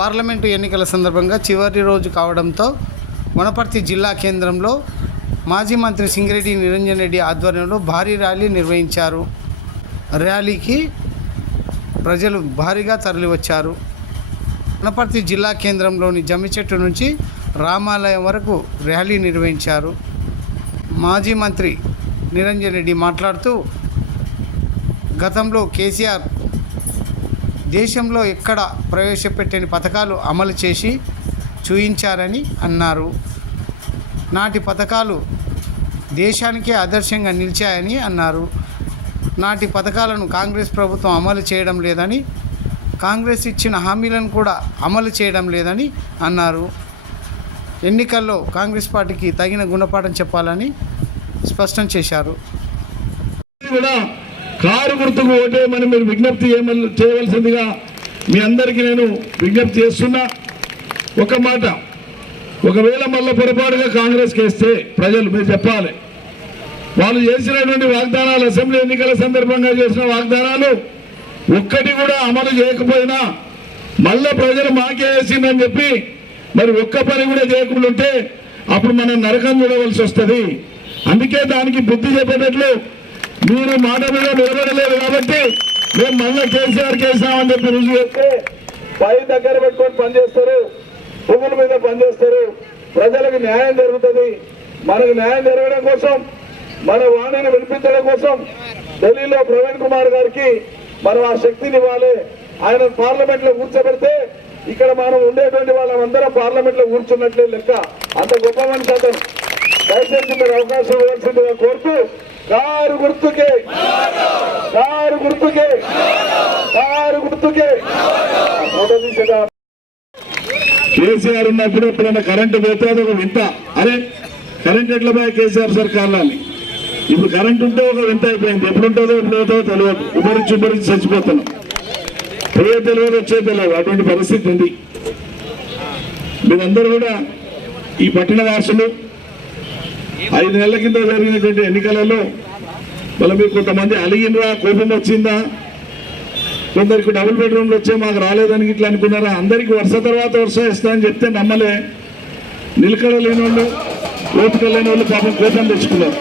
Parliament ఎన్నికల సందర్భంగా చివరి రోజు కావడంతో వనపర్తి జిల్లా కేంద్రంలో మాజీ మంత్రి సింగిరెడ్డి నిరంజన్ రెడ్డి ఆధ్వర్యంలో భారీ ర్యాలీ నిర్వహించారు. ర్యాలీకి ప్రజలు భారీగా తరలివచ్చారు. వనపర్తి జిల్లా కేంద్రంలోని జమ్మిచెట్టు నుంచి రామాలయం వరకు ర్యాలీ నిర్వహించారు. మాజీ మంత్రి నిరంజన్ రెడ్డి మాట్లాడుతూ గతంలో కేసీఆర్ దేశంలో ఎక్కడ ప్రవేశపెట్టని పథకాలు అమలు చేసి చూయించారని అన్నారు. నాటి పథకాలు దేశానికే ఆదర్శంగా నిలిచాయని అన్నారు. నాటి పథకాలను కాంగ్రెస్ ప్రభుత్వం అమలు చేయడం లేదని కాంగ్రెస్ ఇచ్చిన హామీలను కూడా అమలు చేయడం లేదని అన్నారు. ఎన్నికల్లో కాంగ్రెస్ పార్టీకి తగిన గుణపాఠం చెప్పాలని స్పష్టం చేశారు. కారు గుర్తుకు ఓటేయమని మీరు విజ్ఞప్తి చేయవలసిందిగా మీ అందరికీ నేను విజ్ఞప్తి చేస్తున్నా. ఒక మాట ఒకవేళ మళ్ళీ పొరపాటుగా కాంగ్రెస్ వేస్తే ప్రజలు మీరు చెప్పాలి. వాళ్ళు చేసినటువంటి వాగ్దానాలు అసెంబ్లీ ఎన్నికల సందర్భంగా చేసిన వాగ్దానాలు ఒక్కటి కూడా అమలు చేయకపోయినా మళ్ళా ప్రజలు మాకే వేసిందని చెప్పి మరి ఒక్క పని కూడా చేయకుండా ఉంటే అప్పుడు మనం నరకం చూడవలసి వస్తుంది. అందుకే దానికి బుద్ధి చెప్పేటట్లు మీరు మాట మీద నిలబడలేదు కాబట్టి మేము మళ్ళా కేసీఆర్ కేసామని చెప్పి రుజువు చేస్తే పై దగ్గర పెట్టుకొని పనిచేస్తారు పువ్వుల మీద పనిచేస్తారు. ప్రజలకు న్యాయం జరుగుతుంది. మనకు న్యాయం జరగడం కోసం మన వాణిని వినిపించడం కోసం ఢిల్లీలో ప్రవీణ్ కుమార్ గారికి మనం ఆ శక్తిని ఇవ్వాలి. ఆయన పార్లమెంట్లో కూర్చోబెడితే ఇక్కడ మనం ఉండేటువంటి వాళ్ళందరం పార్లమెంట్లో కూర్చున్నట్లే లెక్క. అంత గొప్ప మనిషి అతను. దయచేసి మీరు అవకాశం ఇవ్వాల్సిందిగా కోరుతూ కారు గుర్తుకే. కారు గుర్తుకే. కారు గుర్తుకే. కేసీఆర్ ఉన్నప్పుడు ఎప్పుడైనా కరెంటు పోతే అది ఒక వింత. అరే కరెంట్ ఎట్లా పోయా కేసీఆర్ సర్కార్లో అని ఇప్పుడు కరెంట్ ఉంటే ఒక వింత అయిపోయింది. ఎప్పుడు ఉంటుందో ఎప్పుడు అవుతుందో తెలియదు. ఉబ్బరించి ఉబ్బరించి చచ్చిపోతున్నాం. పోయే తెలియదు వచ్చే తెలియదు. అటువంటి పరిస్థితి ఉంది. మీరందరూ కూడా ఈ పట్టణ వాసులు ఐదు నెలల కింద జరిగినటువంటి ఎన్నికలలో మళ్ళీ మీరు కొంతమంది అలిగినరా కోపం వచ్చిందా? కొందరికి డబుల్ బెడ్రూమ్లు వచ్చే మాకు రాలేదని ఇట్లా అనుకున్నారా? అందరికీ వర్ష తర్వాత వర్ష ఇస్తా అని చెప్తే నమ్మలే. నిలకడ లేని వాళ్ళు ఓపిక లేని వాళ్ళు పాపం కోపం తెచ్చుకున్నారు.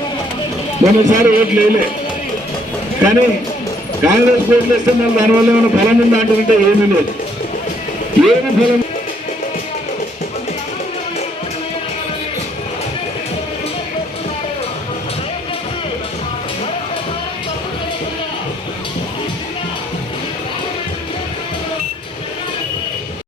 మొన్నసారి ఓట్లు వేయలే. కానీ కాంగ్రెస్ ఓట్లు వేస్తే మళ్ళీ దానివల్ల ఏమైనా ఫలం ఉందా అంటుంటే ఏమీ లేదు. ఏమి ఫలం